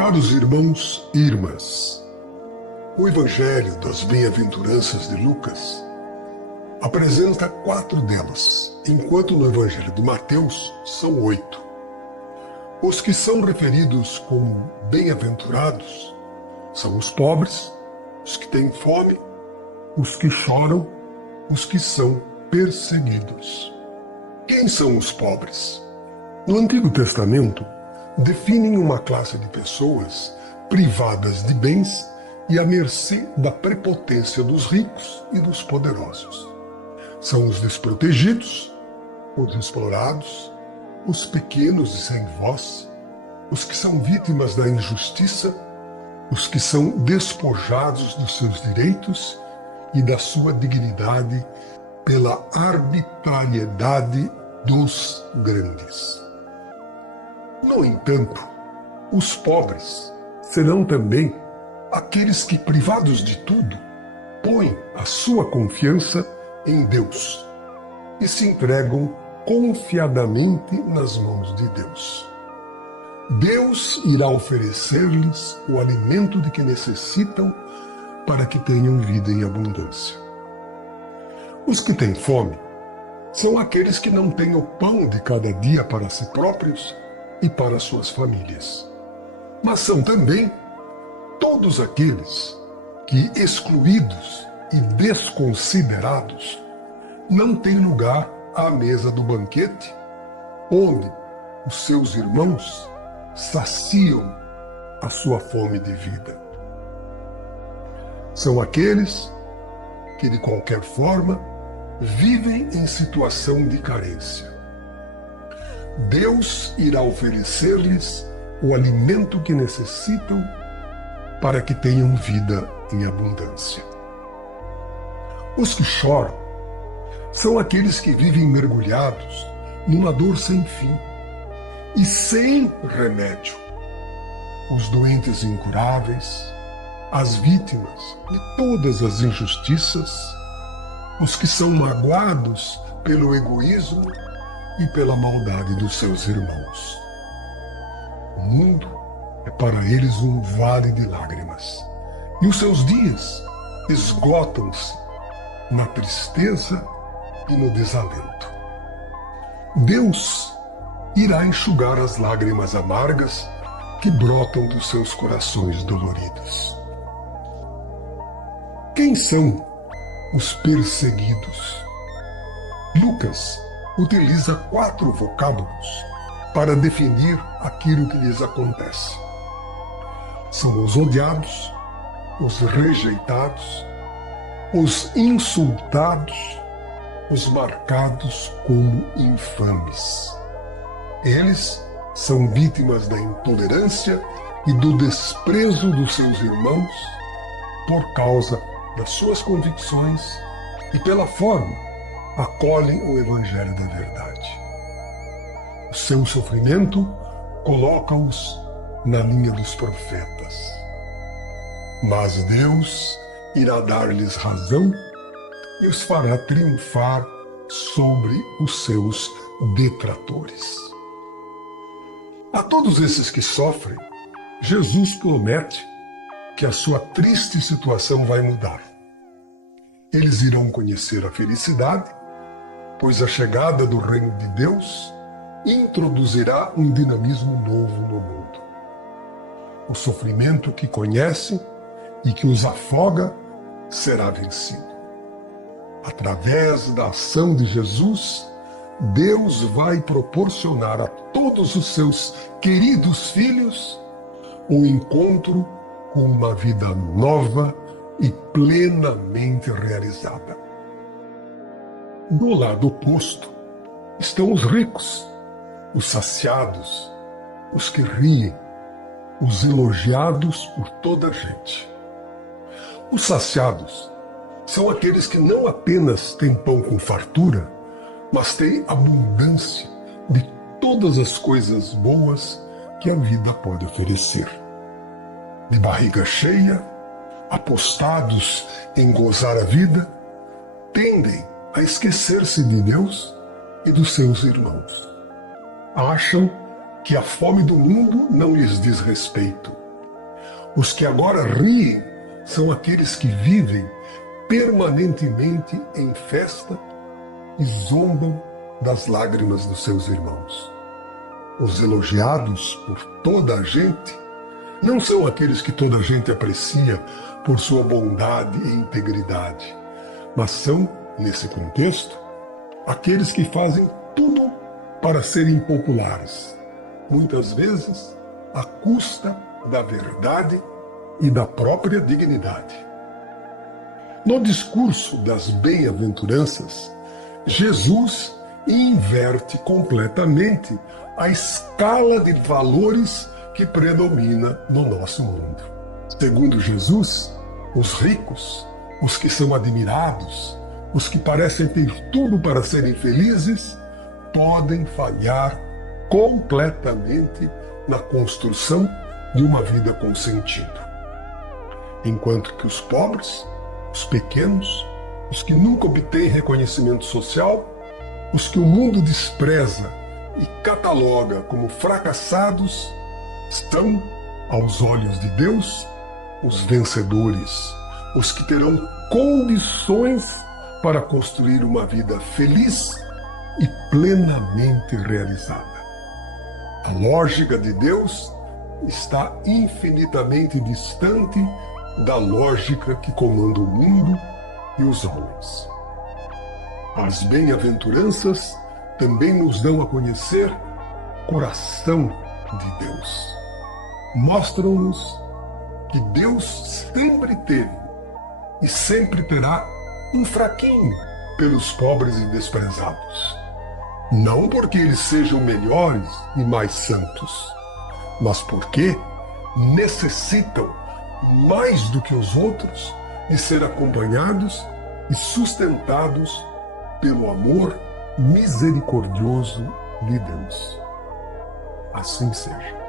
Caros irmãos e irmãs, o Evangelho das Bem-aventuranças de Lucas apresenta 4 delas, enquanto no Evangelho de Mateus são 8. Os que são referidos como bem-aventurados são os pobres, os que têm fome, os que choram, os que são perseguidos. Quem são os pobres? No Antigo Testamento, definem uma classe de pessoas privadas de bens e à mercê da prepotência dos ricos e dos poderosos. São os desprotegidos, os explorados, os pequenos e sem voz, os que são vítimas da injustiça, os que são despojados dos seus direitos e da sua dignidade pela arbitrariedade dos grandes. No entanto, os pobres serão também aqueles que, privados de tudo, põem a sua confiança em Deus e se entregam confiadamente nas mãos de Deus. Deus irá oferecer-lhes o alimento de que necessitam para que tenham vida em abundância. Os que têm fome são aqueles que não têm o pão de cada dia para si próprios e para suas famílias. Mas são também todos aqueles que, excluídos e desconsiderados, não têm lugar à mesa do banquete, onde os seus irmãos saciam a sua fome de vida. São aqueles que, de qualquer forma, vivem em situação de carência. Deus irá oferecer-lhes o alimento que necessitam para que tenham vida em abundância. Os que choram são aqueles que vivem mergulhados numa dor sem fim e sem remédio. Os doentes incuráveis, as vítimas de todas as injustiças, os que são magoados pelo egoísmo e pela maldade dos seus irmãos. O mundo é para eles um vale de lágrimas, e os seus dias esgotam-se na tristeza e no desalento. Deus irá enxugar as lágrimas amargas que brotam dos seus corações doloridos. Quem são os perseguidos? Lucas utiliza 4 vocábulos para definir aquilo que lhes acontece. São os odiados, os rejeitados, os insultados, os marcados como infames. Eles são vítimas da intolerância e do desprezo dos seus irmãos por causa das suas convicções e pela forma acolhem o Evangelho da verdade. O seu sofrimento coloca-os na linha dos profetas. Mas Deus irá dar-lhes razão e os fará triunfar sobre os seus detratores. A todos esses que sofrem, Jesus promete que a sua triste situação vai mudar. Eles irão conhecer a felicidade, pois a chegada do reino de Deus introduzirá um dinamismo novo no mundo. O sofrimento que conhecem e que os afoga será vencido. Através da ação de Jesus, Deus vai proporcionar a todos os seus queridos filhos o encontro com uma vida nova e plenamente realizada. Do lado oposto estão os ricos, os saciados, os que riem, os elogiados por toda a gente. Os saciados são aqueles que não apenas têm pão com fartura, mas têm abundância de todas as coisas boas que a vida pode oferecer. De barriga cheia, apostados em gozar a vida, tendem a esquecer-se de Deus e dos seus irmãos. Acham que a fome do mundo não lhes diz respeito Os que agora riem são aqueles que vivem permanentemente em festa e zombam das lágrimas dos seus irmãos. Os elogiados por toda a gente não são aqueles que toda a gente aprecia por sua bondade e integridade, mas são, nesse contexto, aqueles que fazem tudo para serem populares, muitas vezes à custa da verdade e da própria dignidade. No discurso das bem-aventuranças, Jesus inverte completamente a escala de valores que predomina no nosso mundo. Segundo Jesus, os ricos, os que são admirados, os que parecem ter tudo para serem felizes, podem falhar completamente na construção de uma vida com sentido. Enquanto que os pobres, os pequenos, os que nunca obtêm reconhecimento social, os que o mundo despreza e cataloga como fracassados, são, aos olhos de Deus, os vencedores, os que terão condições para construir uma vida feliz e plenamente realizada. A lógica de Deus está infinitamente distante da lógica que comanda o mundo e os homens. As bem-aventuranças também nos dão a conhecer o coração de Deus. Mostram-nos que Deus sempre teve e sempre terá um fraquinho pelos pobres e desprezados. Não porque eles sejam melhores e mais santos, mas porque necessitam, mais do que os outros, de ser acompanhados e sustentados pelo amor misericordioso de Deus. Assim seja.